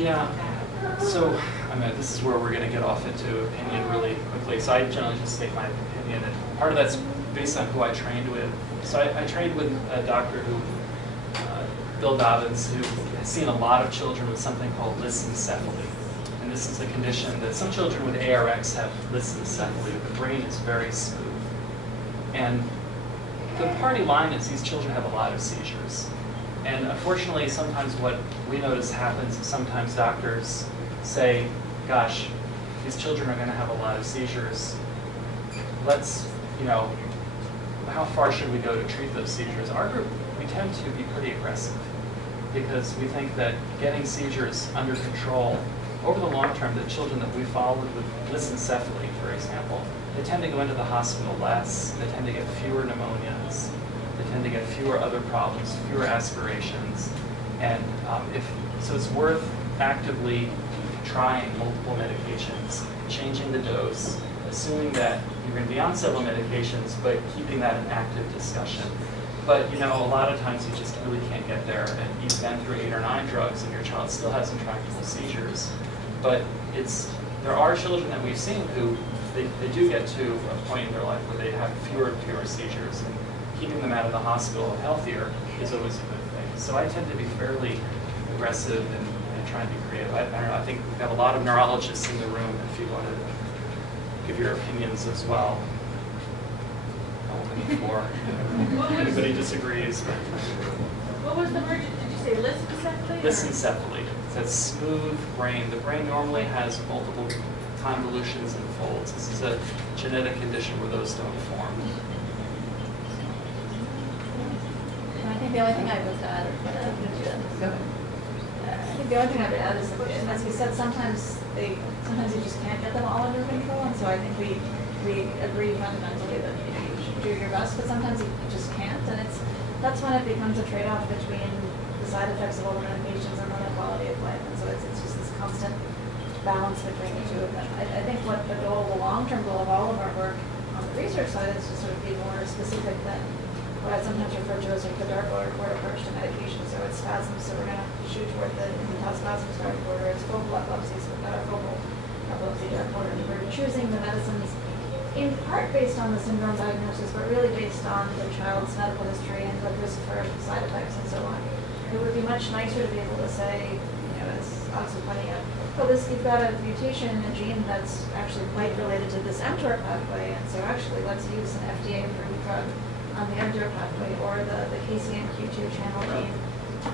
Yeah. So, I mean, this is where we're going to get off into opinion really quickly. So I generally just state my opinion, and part of that's based on who I trained with. So I trained with a doctor who, Bill Dobbins, who has seen a lot of children with something called lissencephaly. And this is a condition that some children with ARX have lissencephaly. The brain is very smooth. And the party line is these children have a lot of seizures. And unfortunately, sometimes what we notice happens is sometimes doctors say, gosh, these children are going to have a lot of seizures. Let's, how far should we go to treat those seizures? Our group, we tend to be pretty aggressive because we think that getting seizures under control over the long term, the children that we followed with lissencephaly, for example, they tend to go into the hospital less. They tend to get fewer pneumonias. They tend to get fewer other problems, fewer aspirations. And so it's worth actively trying multiple medications, changing the dose, assuming that you're going to be on several medications, but keeping that an active discussion. But a lot of times you just really can't get there, and you've been through 8 or 9 drugs, and your child still has intractable seizures. But there are children that we've seen who they do get to a point in their life where they have fewer and fewer seizures, and keeping them out of the hospital healthier is always a good thing. So I tend to be fairly aggressive and trying to be creative. I don't know, I think we've got a lot of neurologists in the room if you want to give your opinions as well. I'll open the floor. Anybody disagrees. What was the word? Did you say lissencephaly? Lissencephaly. It's that smooth brain. The brain normally has multiple convolutions and folds. This is a genetic condition where those don't form. I think the only thing I would add, is, as we said, sometimes you just can't get them all under control, and so I think we agree fundamentally that you should do your best, but sometimes you just can't, and that's when it becomes a trade-off between the side effects of all the medications and then the quality of life, and so it's just this constant balance between the two of them. I think what the long-term goal of all of our work on the research side is to sort of be more specific than what I sometimes refer to as a Cadarco report approach to medication. So it's spasms, so we're going to shoot toward the infantile spasms dark order. It's focal epilepsy, so focal epilepsy dark order. And we're choosing the medicines in part based on the syndrome diagnosis, but really based on the child's medical history and the risk for side effects and so on. It would be much nicer to be able to say, as Alex was pointing out, you've got a mutation in a gene that's actually quite related to this mTOR pathway, and so actually let's use an FDA-approved drug on the mTOR pathway or the KCNQ2 channel gene.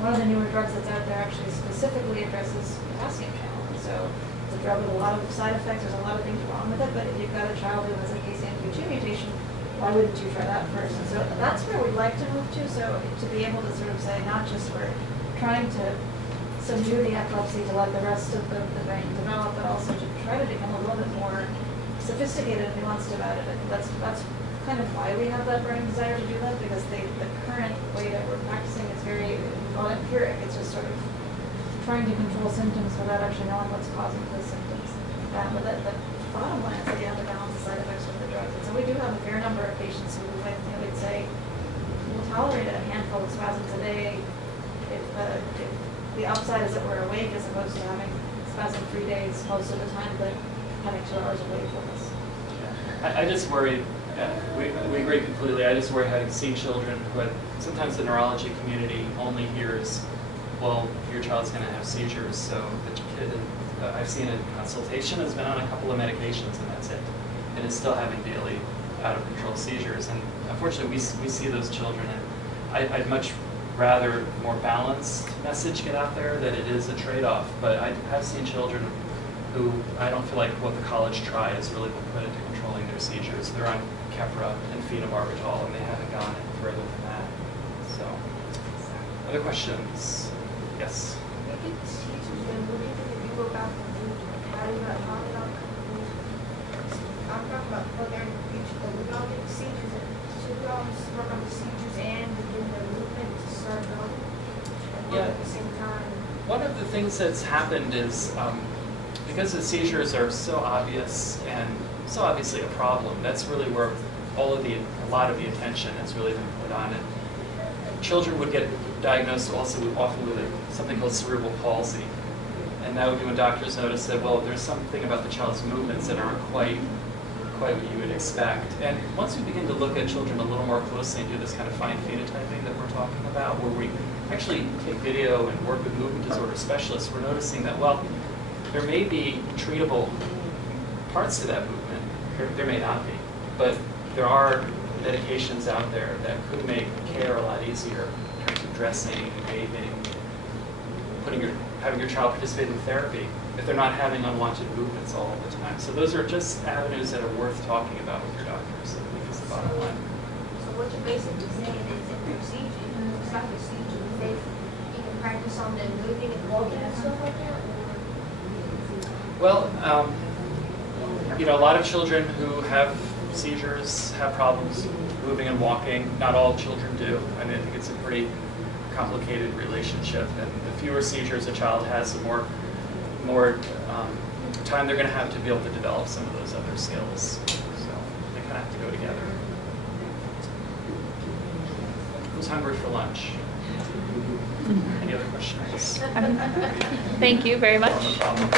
One of the newer drugs that's out there actually specifically addresses potassium channel, and so it's a drug with a lot of side effects. There's a lot of things wrong with it, but if you've got a child who has a KCNQ2 mutation, why wouldn't you try that first? And so that's where we'd like to move to, so to be able to sort of say, not just we're trying to subdue the epilepsy to let the rest of the brain develop, but also to try to become a little bit more sophisticated and nuanced about it. I think that's kind of why we have that burning desire to do that, because the current way that we're practicing is very empiric. It's just sort of trying to control symptoms without actually knowing what's causing those symptoms. But the bottom line is that you have to balance the side effects with the drugs. And so we do have a fair number of patients who would say, we'll tolerate a handful of spasms a day if the upside is that we're awake as opposed to having spasm-free days most of the time, but having 2 hours away from us. I just worry, we agree completely, I just worry having seen children who sometimes the neurology community only hears, well, your child's going to have seizures, so the kid, I've seen in consultation, has been on a couple of medications and that's it, and is still having daily out-of-control seizures. And unfortunately, we see those children, and I'd much rather more balanced message get out there that it is a trade-off. But I have seen children who I don't feel like what the college try has really been put into controlling their seizures. They're on Keppra and phenobarbital, and they haven't gone any further than that. So, other questions? Yes? Maybe seizures, then what do you think if you go back and how you got talking about I'm talking about further in the future, but we don't get the seizures, should we always work on the seizures and begin the movement to start going at the same time? One of the things that's happened is because the seizures are so obvious and so obviously a problem, that's really where a lot of the attention has really been put on it. Children would get diagnosed also often with something called cerebral palsy. And that would be when doctors notice that, well, there's something about the child's movements that aren't quite what you would expect. And once we begin to look at children a little more closely and do this kind of fine phenotyping that we're talking about, where we actually take video and work with movement disorder specialists, we're noticing that, well, there may be treatable parts to that movement. There may not be. But there are medications out there that could make care a lot easier in terms of dressing, bathing, having your child participate in therapy if they're not having unwanted movements all the time. So those are just avenues that are worth talking about with your doctors, I think is the bottom line. So what you're basically saying is if the procedure, it's like a procedure, you can practice on them moving and walking and stuff like that? Well, you know, a lot of children who have seizures have problems moving and walking. Not all children do. I mean, I think it's a pretty complicated relationship, and the fewer seizures a child has, the more time they're going to have to be able to develop some of those other skills. So they kind of have to go together. Who's hungry for lunch? Any other questions? Thank you very much. No problem.